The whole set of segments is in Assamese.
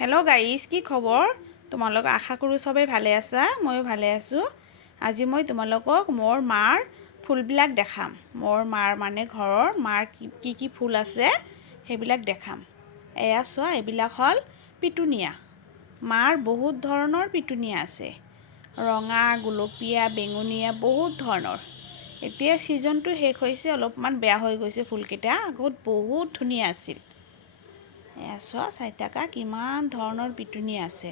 হেল্ল' গাইজ, কি খবৰ? তোমালোক আশা কৰোঁ চবেই ভালে আছা। ময়ো ভালে আছোঁ। আজি মই তোমালোকক মোৰ মাৰ ফুলবিলাক দেখাম। মোৰ মাৰ মানে ঘৰৰ মাৰ কি ফুল আছে সেইবিলাক দেখাম। এয়া চোৱা, এইবিলাক হ'ল পিটুনিয়া। মাৰ বহুত ধৰণৰ পিটুনিয়া আছে, ৰঙা, গুলপীয়া, বেঙুনীয়া, বহুত ধৰণৰ। এতিয়া ছিজনটো শেষ হৈছে, অলপমান বেয়া হৈ গৈছে ফুলকেইটা। আগত বহুত ধুনীয়া আছিল। এয়া চোৱা, চাই থাকা কিমান ধৰণৰ পিটুনিয়া আছে।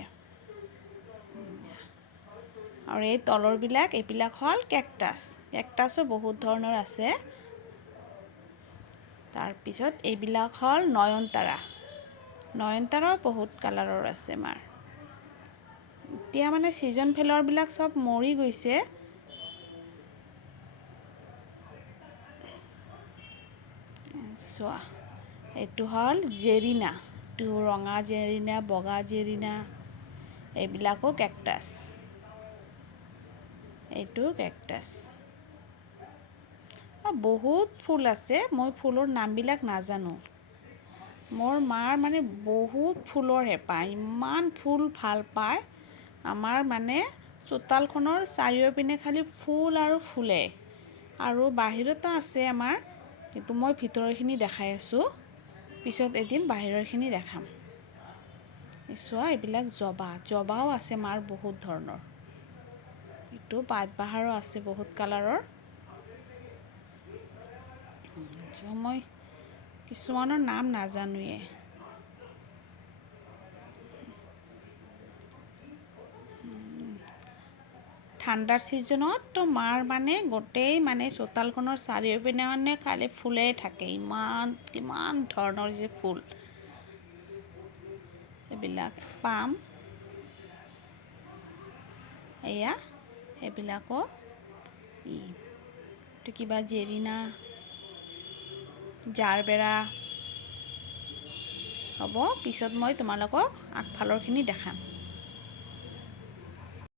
আৰু এই তলৰবিলাক, এইবিলাক হ'ল কেকটাছ। কেকটাছো বহুত ধৰণৰ আছে। তাৰপিছত এইবিলাক হ'ল নয়নতাৰা। নয়নতাৰাও বহুত কালাৰৰ আছে মাৰ। এতিয়া মানে ছিজন ফেলাৰবিলাক চব মৰি গৈছে। চোৱা, এইটো হ'ল জেৰিনা। এইটো ৰঙা জেৰিনা, বগা জেৰিনা, এইবিলাকো কেকটাছ। এইটো কেকটাছ। বহুত ফুল আছে, মই ফুলৰ নামবিলাক নাজানো। মোৰ মাৰ মানে বহুত ফুলৰ হেঁপাহ, ইমান ফুল ভাল পায়। আমাৰ মানে চোতালখনৰ চাৰিওপিনে খালি ফুল আৰু ফুলে। আৰু বাহিৰতো আছে আমাৰ, কিন্তু মই ভিতৰৰখিনি দেখাই আছোঁ। পিছত এদিন বাহিৰৰখিনি দেখাম। চোৱা, এইবিলাক জবাও আছে মাৰ বহুত ধৰণৰ। এইটো পাতবাহাৰো আছে বহুত কালাৰৰ। মই কিছুমানৰ নাম নাজানোৱে। ঠাণ্ডাৰ ছিজনততো মাৰ মানে গোটেই মানে চোতালখনৰ চাৰিওপিনে মানে খালি ফুলেই থাকে। কিমান ধৰণৰ যে ফুল। এইবিলাক পাম, এয়া এইবিলাকো এইটো কিবা জেৰিনা, জাৰবেৰা। হ'ব, পিছত মই তোমালোকক আগফালৰখিনি দেখাম।